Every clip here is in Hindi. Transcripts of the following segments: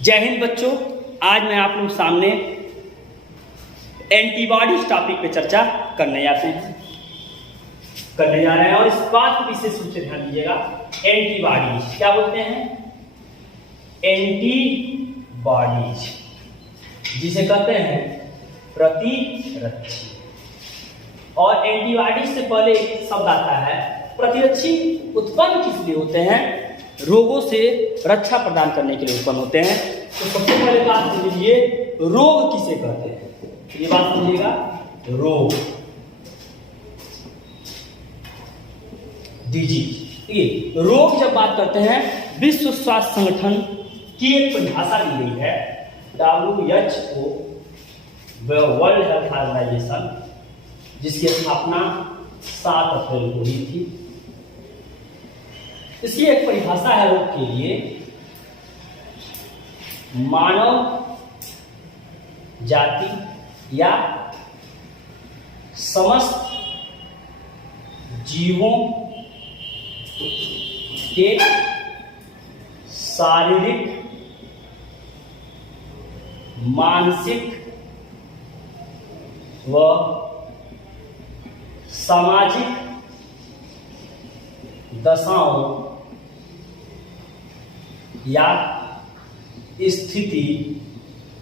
जय हिंद बच्चों, आज मैं आप लोग सामने एंटीबॉडीज टॉपिक पे चर्चा करने जा रहे हैं और इस बात को विशेष रूप से ध्यान दीजिएगा। एंटीबॉडीज क्या बोलते हैं? एंटीबॉडीज जिसे कहते हैं प्रतिरक्षी। और एंटीबॉडीज से पहले एक शब्द आता है प्रतिरक्षी। उत्पन्न किस लिए होते हैं? रोगों से रक्षा प्रदान करने के लिए उत्पन्न होते हैं। तो सबसे पहले बात समझ लीजिए, रोग किसे कहते हैं? ये बात समझिएगा, रोग डिजीज। रोग जब बात करते हैं, विश्व स्वास्थ्य संगठन की एक परिभाषा दी गई है, WHO वर्ल्ड हेल्थ ऑर्गेनाइजेशन, जिसकी स्थापना 7 अप्रैल को हुई थी। इसकी एक परिभाषा है रोग के लिए, मानव जाति या समस्त जीवों के शारीरिक, मानसिक व सामाजिक दशाओं या स्थिति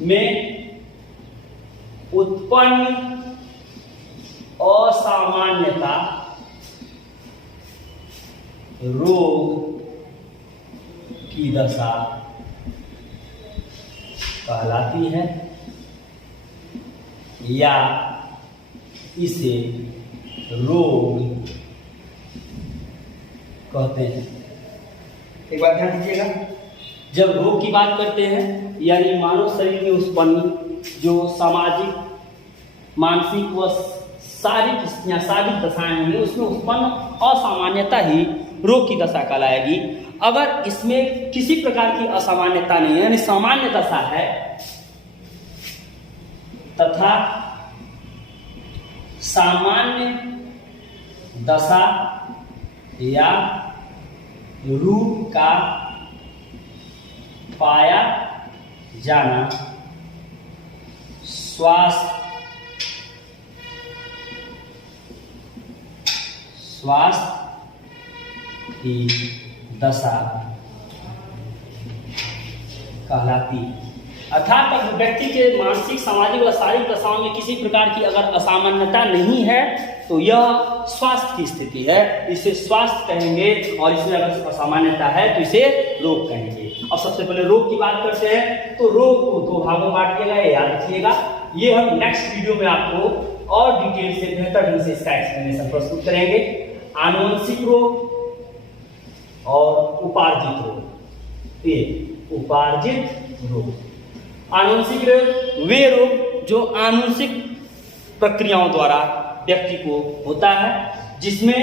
में उत्पन्न असामान्यता रोग की दशा कहलाती है या इसे रोग कहते हैं। एक बात ध्यान दीजिएगा, जब रोग की बात करते हैं यानी मानव शरीर में उत्पन्न जो सामाजिक, मानसिक व शारीरिक स्थितियां, शारीरिक दशाएं होंगी, उसमें उत्पन्न असामान्यता ही रोग की दशा कहलाएगी। अगर इसमें किसी प्रकार की असामान्यता नहीं है, यानी सामान्य दशा है तथा सामान्य दशा या रूप का पाया जाना स्वास्थ्य की दशा कहलाती है। अर्थात अगर व्यक्ति के मानसिक, सामाजिक व शारीरिक दशाओं में किसी प्रकार की अगर असामान्यता नहीं है तो यह स्वास्थ्य की स्थिति है, इसे स्वास्थ्य कहेंगे। और इसमें अगर असामान्यता है तो इसे रोग कहेंगे। अब सबसे पहले रोग की बात करते हैं, तो रोग को 2 भागों में बांट दिया गया है, याद रखिएगा। ये हम नेक्स्ट वीडियो में आपको और डिटेल से, बेहतर ढंग से इसका एक्सप्लेनेशन प्रस्तुत करेंगे। आनुवंशिक रोग और उपार्जित रोग। ये उपार्जित रोग, आनुवंशिक रोग वे रोग जो आनुवंशिक प्रक्रियाओं द्वारा व्यक्ति को होता है, जिसमें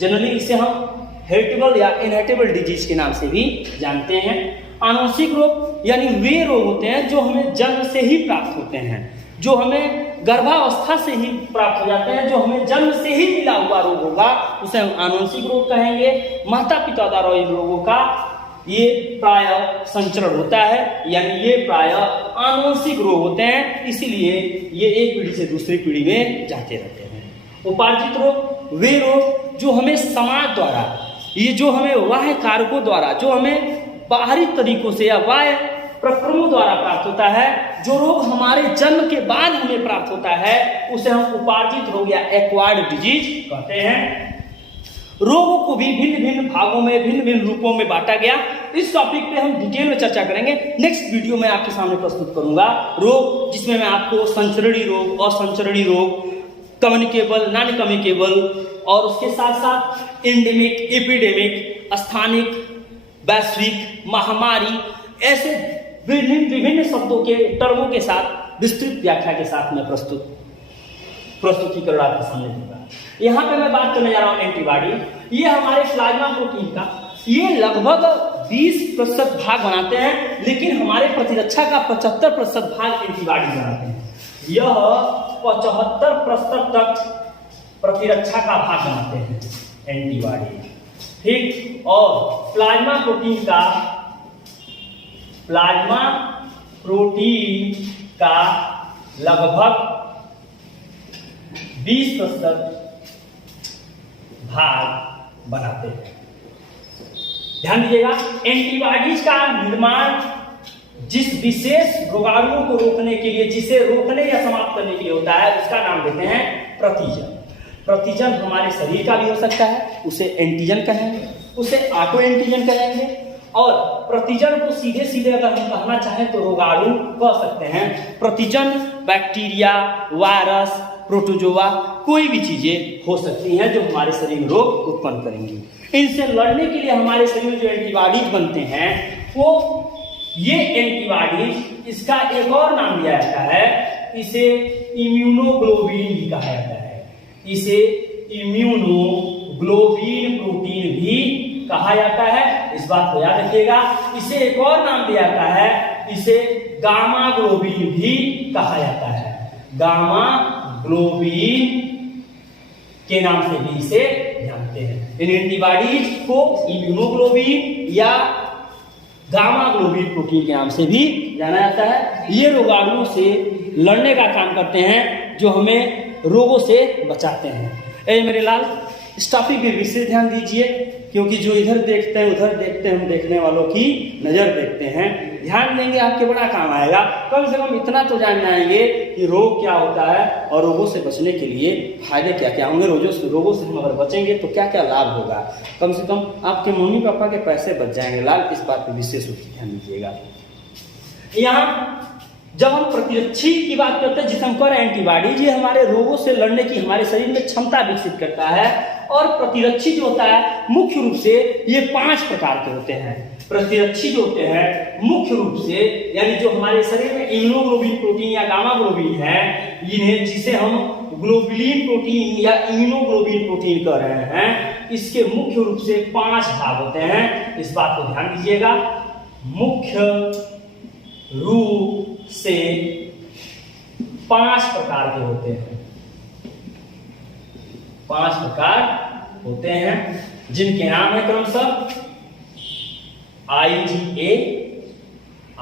जनरली इसे हम हेरिटेबल या इनहेरिटेबल डिजीज के नाम से भी जानते हैं। आनुवंशिक रोग यानी वे रोग होते हैं जो हमें जन्म से ही प्राप्त होते हैं, जो हमें गर्भावस्था से ही प्राप्त हो जाते हैं, जो हमें जन्म से ही मिला हुआ रोग होगा, उसे हम आनुवंशिक रोग कहेंगे। माता पिता द्वारा इन रोगों का ये प्राय संचरण होता है, यानी ये प्राय आनुवंशिक रोग होते हैं, इसीलिए ये एक पीढ़ी से दूसरी पीढ़ी में जाते रहते हैं। उपार्जित रोग वे रोग जो हमें समाज द्वारा, ये जो हमें बाह्य कारकों द्वारा, जो हमें बाहरी तरीकों से या बाह्य प्रक्रमों द्वारा प्राप्त होता है, जो रोग हमारे जन्म के बाद हमें प्राप्त होता है, उसे हम उपार्जित रोग या एक्वायर्ड डिजीज कहते हैं। रोगों को भी भिन्न भिन्न भागों में, भिन्न भिन्न रूपों में बांटा गया। इस टॉपिक पे हम डिटेल में चर्चा करेंगे। नेक्स्ट वीडियो में आपके सामने प्रस्तुत करूंगा रोग, जिसमें मैं आपको संचरणीय रोग, असंचरणीय रोग, कम्युनिकेबल, नॉन कम्युनिकेबल और उसके साथ साथ एंडेमिक, एपिडेमिक, स्थानिक, वैश्विक, महामारी, ऐसे विभिन्न शब्दों के, टर्मों के साथ विस्तृत व्याख्या के साथ मैं प्रस्तुतिकरण आपके सामने दूंगा। यहाँ पे मैं बात करने जा रहा हूँ एंटीबॉडी। ये हमारे प्लाज्मा प्रोटीन का ये लगभग 20% भाग बनाते हैं, लेकिन हमारे प्रतिरक्षा का 75% भाग एंटीबॉडी बनाते हैं। यह 75% तक प्रतिरक्षा का भाग बनाते हैं एंटीबॉडी। ठीक, और प्लाज्मा प्रोटीन का प्लाज्मा प्रोटीन का लगभग 20% भाग बनाते हैं। ध्यान दीजिएगा, एंटीबॉडीज का निर्माण जिस विशेष रोगाणुओं को रोकने के लिए, जिसे रोकने या समाप्त करने के लिए होता है, उसका नाम देते हैं प्रतिजन। प्रतिजन हमारे शरीर का भी हो सकता है, उसे एंटीजन कहेंगे, उसे ऑटो एंटीजन कहेंगे, और प्रतिजन को सीधे सीधे अगर हम कहना चाहें तो रोगाणु कह सकते हैं। प्रतिजन बैक्टीरिया, वायरस, प्रोटोजोआ, कोई भी चीजें हो सकती हैं जो हमारे शरीर में रोग उत्पन्न करेंगी। इनसे लड़ने के लिए हमारे शरीर में जो एंटीबॉडीज बनते हैं, वो ये एंटीबॉडीज, इसका एक और नाम दिया जाता है, इसे इम्यूनोग्लोबिन भी कहा जाता है। इसे इम्यूनोग्लोबिन प्रोटीन भी कहा जाता है, इस बात को याद रखिएगा। इसे एक और नाम दिया जाता है, इसे गामा ग्लोबिन भी कहा जाता है। गामा ग्लोबिन के नाम से भी इसे जानते हैं। इन एंटीबॉडीज को इम्यूनोग्लोबिन या गामा ग्लोबिन प्रोटीन के नाम से भी जाना जाता है। ये रोगाणुओं से लड़ने का काम करते हैं, जो हमें रोगों से बचाते हैं। ए मेरे लाल, इस टॉपिक पे विशेष ध्यान दीजिए, क्योंकि जो इधर देखते हैं उधर देखते हैं, हम देखने वालों की नजर देखते हैं। ध्यान देंगे आपके बड़ा काम आएगा। कम से कम इतना तो जान जाएंगे कि रोग क्या होता है और रोगों से बचने के लिए फायदे क्या क्या होंगे। रोगों से हम अगर बचेंगे तो क्या क्या लाभ होगा। कम से कम आपके मम्मी पापा के पैसे बच जाएंगे। लाल, इस बात पर विशेष रूप से ध्यान दीजिएगा। यहाँ जब हम प्रतिरक्षी की बात करते हैं, जिसे हम कह रहे हैं एंटीबॉडीज, ये हमारे रोगों से लड़ने की हमारे शरीर में क्षमता विकसित करता है। और प्रतिरक्षी जो होता है, मुख्य रूप से ये 5 प्रकार के होते हैं। प्रतिरक्षी जो होते हैं मुख्य रूप से, यानी जो हमारे शरीर में इम्यूनोग्लोबिन प्रोटीन या गामा ग्लोबिन है, इन्हें, जिसे हम ग्लोबुलिन प्रोटीन या इम्यूनोग्लोबिन प्रोटीन कह रहे हैं, इसके मुख्य रूप से 5 भाग होते हैं। इस बात को ध्यान दीजिएगा। मुख्य रूप से 5 प्रकार के होते हैं। 5 प्रकार होते हैं, जिनके नाम है क्रमशः IgA,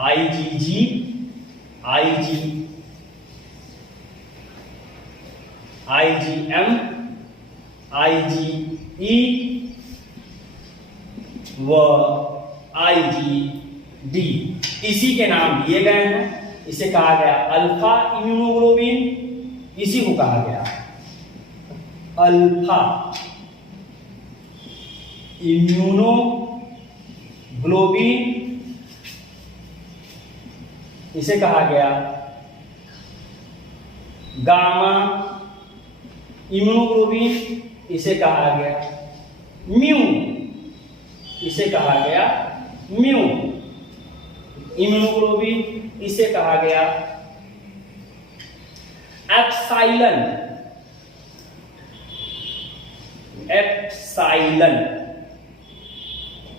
IgG, IgM, IgE व IgD। इसी के नाम दिए गए हैं। इसे कहा गया अल्फा इम्यूनोग्लोबिन, इसी को कहा गया अल्फा इम्यूनोग्लोबिन, इसे कहा गया गामा इम्यूनोग्लोबिन, इसे कहा गया म्यू, इसे कहा गया म्यू इम्यूनोग्लोबिन, इसे कहा गया एप्साइलन, एप्साइलन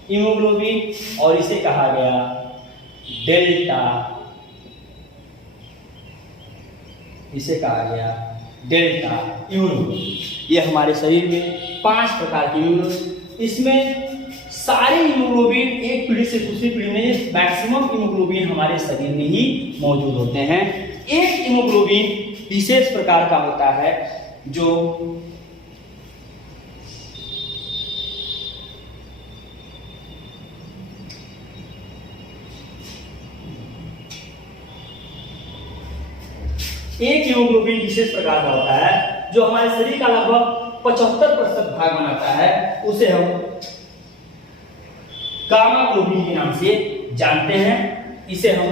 इम्यूनोग्लोबिन, और इसे कहा गया डेल्टा, इसे कहा गया डेल्टा इम्यूनोग्लोबिन। ये हमारे शरीर में 5 प्रकार की इम्यूनोग्लोबिन, इसमें सारे इम्यूनोग्लोबिन एक पीढ़ी से दूसरी पीढ़ी में मैक्सिमम इम्यूनोग्लोबिन हमारे शरीर में ही मौजूद होते हैं। एक इम्यूनोग्लोबिन विशेष प्रकार का होता है, जो एक हीमोग्लोबिन विशेष प्रकार का होता है जो हमारे शरीर का लगभग 75% भाग बनाता है, उसे हम गामा ग्लोबिन के नाम से जानते हैं। इसे हम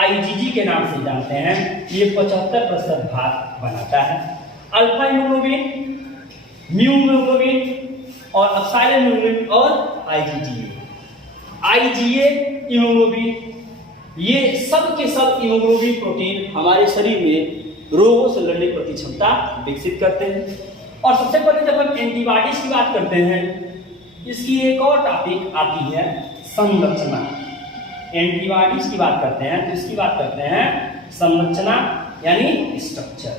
IgG के नाम से जानते हैं। ये 75% भाग बनाता है। अल्फा हीमोग्लोबिन, म्यू हीमोग्लोबिन और एप्सिलॉन हीमोग्लोबिन और IgA हीमोग्लोबिन, ये सब के सब हीमोग्लोबिन प्रोटीन हमारे शरीर में रोगों से लड़ने की प्रति क्षमता विकसित करते हैं। और सबसे पहले जब हम एंटीबॉडीज की बात करते हैं, इसकी एक और टॉपिक आती है संरचना। एंटीबॉडीज की बात करते हैं तो इसकी बात करते हैं संरचना यानी स्ट्रक्चर।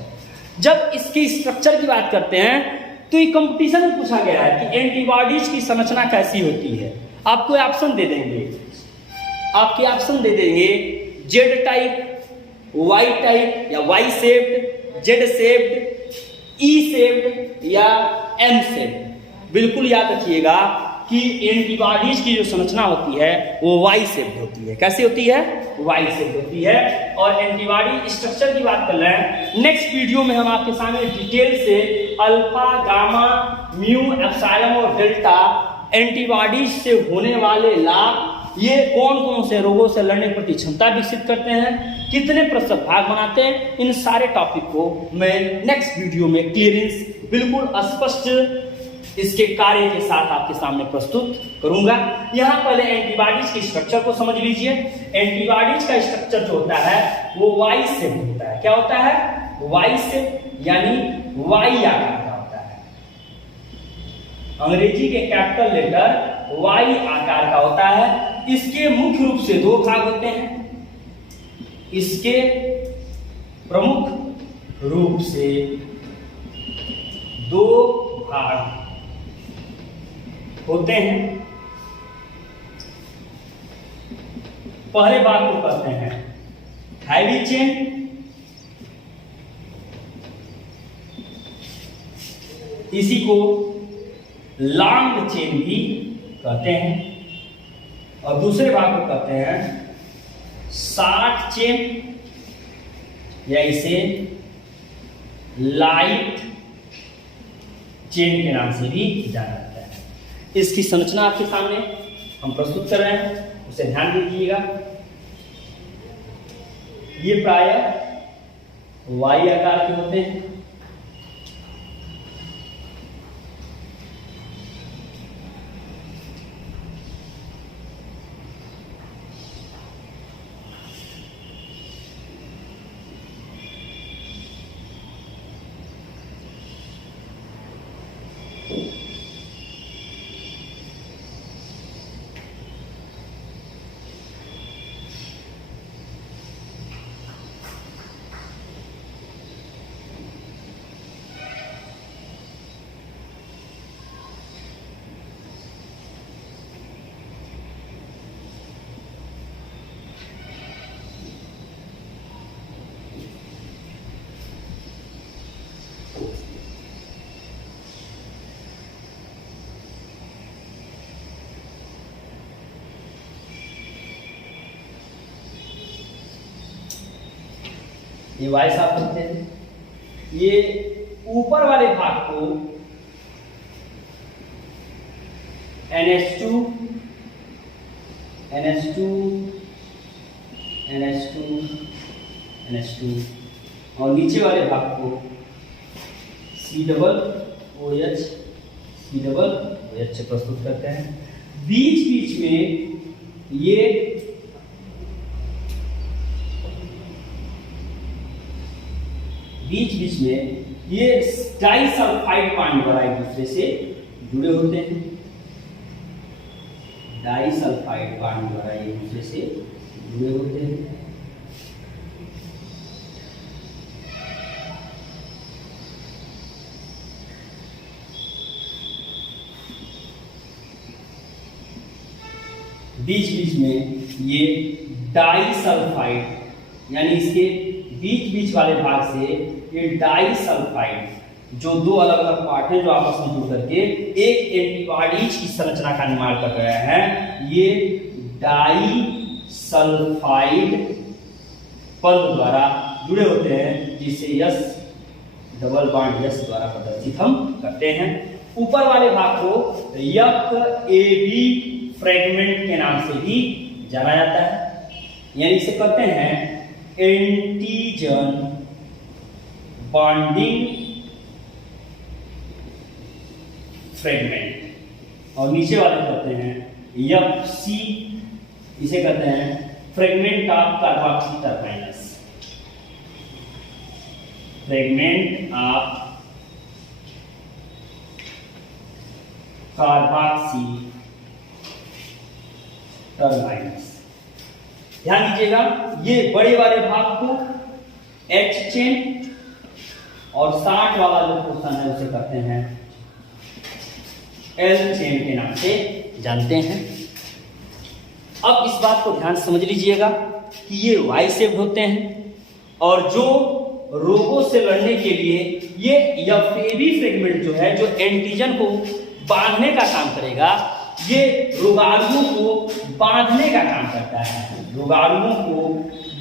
जब इसकी स्ट्रक्चर की बात करते हैं तो ये कंपटीशन में पूछा गया है कि एंटीबॉडीज की संरचना कैसी होती है। आपको ऑप्शन दे देंगे, आपके ऑप्शन दे देंगे जेड टाइप, वाई टाइप या वाई शेप्ड, जेड शेप्ड, ई शेप्ड या एम शेप्ड। बिल्कुल याद रखिएगा कि एंटीबॉडीज की जो संरचना होती है वो वाई शेप्ड होती है। कैसी होती है? वाई शेप्ड होती है। और एंटीबॉडी स्ट्रक्चर की बात कर रहे हैं, नेक्स्ट वीडियो में हम आपके सामने डिटेल से अल्फा, गामा, म्यू, एप्सिलॉन और डेल्टा एंटीबॉडीज से होने वाले लाभ, ये कौन कौन से रोगों से लड़ने की प्रति क्षमता विकसित करते हैं, कितने प्रतिशत भाग बनाते हैं, इन सारे टॉपिक को मैं नेक्स्ट वीडियो में क्लियरेंस बिल्कुल स्पष्ट इसके कार्य के साथ आपके सामने प्रस्तुत करूंगा। यहां पहले एंटीबॉडीज के स्ट्रक्चर को समझ लीजिए। एंटीबॉडीज का स्ट्रक्चर जो होता है वो वाई शेप होता है। क्या होता है? वाई शेप, यानी वाई आकार का होता है। अंग्रेजी के कैपिटल लेटर वाई आकार का होता है। इसके मुख्य रूप से दो भाग होते हैं। इसके प्रमुख रूप से दो भाग होते हैं। पहले भाग को कहते हैं हैवी चेन, इसी को लॉन्ग चेन भी कहते हैं। और दूसरे भाग को कहते हैं शॉर्ट चेन या इसे लाइट चेन के नाम से भी जाना जाता है। इसकी संरचना आपके सामने हम प्रस्तुत कर रहे हैं, उसे ध्यान दीजिएगा। ये प्रायः वाई आकार के होते हैं। ये वाई साफ करते हैं। ये ऊपर वाले भाग को NH2 NH2 NH2 NH2 और नीचे वाले भाग को COOH COOH से प्रस्तुत करते हैं। बीच बीच में ये डाइसल्फाइड बॉन्ड द्वारा एक दूसरे से जुड़े होते हैं। डाइसल्फाइड बॉन्ड द्वारा एक दूसरे से जुड़े होते हैं। बीच बीच में ये डाइसल्फाइड, यानी इसके बीच बीच वाले भाग से ये डाइसल्फाइड, जो दो अलग अलग पार्ट हैं जो आपस में जुड़ करके एक एंटीबॉडीज की संरचना का निर्माण कर रहे हैं, ये डाइसल्फाइड बंध द्वारा जुड़े होते हैं, जिसे यस डबल बॉन्ड यस द्वारा प्रदर्शित हम करते हैं। ऊपर वाले भाग को FAB फ्रेगमेंट के नाम से भी जाना जाता है, यानी इसे कहते हैं एंटीजन बॉन्डिंग फ्रेगमेंट। और नीचे वाले कहते हैं FC, इसे कहते हैं fragment of carboxy terminus. Fragment of carboxy terminus. ध्यान दीजिएगा, ये बड़े वाले भाग को H चेन और 60 वाला जो पोर्शन है उसे कहते हैं L चेन के नाम से जानते हैं। अब इस बात को ध्यान से समझ लीजिएगा कि ये वाई शेप्ड होते हैं और जो रोगों से लड़ने के लिए ये एफएबी फ्रेगमेंट जो है, जो एंटीजन को बांधने का काम करेगा, ये रोगाणुओं को बांधने का काम करता है। रोगाणुओं को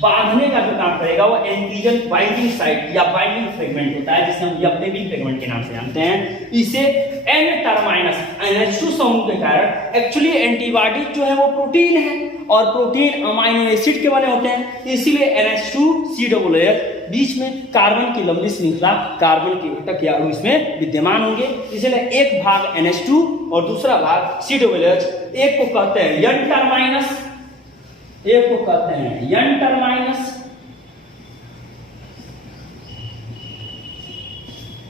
बांधने का जो काम करेगा वो एंटीजन बाइंडिंग साइट या बाइंडिंग फ्रेगमेंट होता है, जिसे हम एफएबी फ्रेगमेंट के नाम से जानते हैं। इसे N टर्माइनस NH2 समूह के कारण, एक्चुअली एंटीबॉडी जो है वो प्रोटीन है और प्रोटीन अमाइनो एसिड के बने होते हैं, इसीलिए NH2COOH बीच में कार्बन की लंबी श्रृंखला, कार्बन के घटक या अणु इसमें विद्यमान होंगे। इसलिए एक भाग NH2 और दूसरा भाग COOH, एक को कहते हैं N टर्माइनस, एक को कहते हैं N टर्माइनस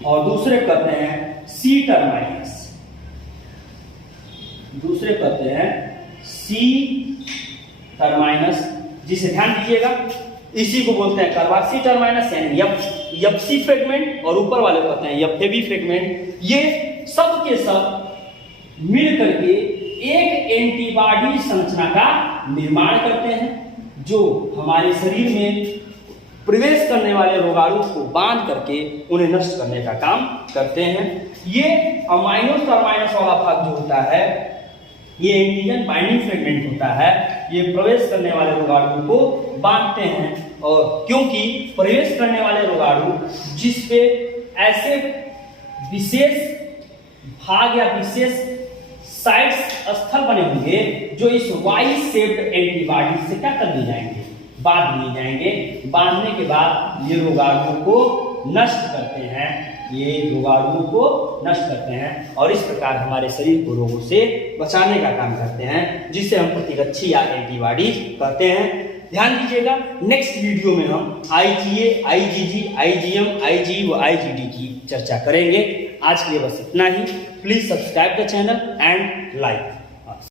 और दूसरे कहते हैं C टर्माइनस, दूसरे कहते हैं C टर्माइनस, जिसे ध्यान दीजिएगा इसी को बोलते हैं कार्बोक्सी टर्माइनस यानी एफसी फ्रेगमेंट, और ऊपर वाले कहते हैं एफएबी फ्रेगमेंट। ये सब के सब मिल करके एक एंटीबॉडी संरचना का निर्माण करते हैं, जो हमारे शरीर में प्रवेश करने वाले रोगाणु को बांध करके उन्हें नष्ट करने का काम करते हैं। ये अमाइनो टर्माइनस वाला भाग जो होता है, ये एंटीजन बाइंडिंग फ्रेगमेंट होता है, ये प्रवेश करने वाले रोगाणु को बांधते हैं। और क्योंकि प्रवेश करने वाले रोगाणु जिस पे ऐसे विशेष भाग या विशेष साइट्स स्थल बने होंगे जो इस वाई शेप्ड एंटीबॉडी से क्या कर दिए जाएंगे, बांध दिए जाएंगे। बांधने के बाद ये रोगाणुओं को नष्ट करते हैं, ये रोगाणुओं को नष्ट करते हैं और इस प्रकार हमारे शरीर को रोगों से बचाने का काम करते हैं, जिसे हम प्रतिरक्षी या एंटीबॉडी कहते हैं। ध्यान दीजिएगा, नेक्स्ट वीडियो में हम IgA, IgG, IgM, IgE व IgD की चर्चा करेंगे। आज के लिए बस इतना ही। Please subscribe the channel and like.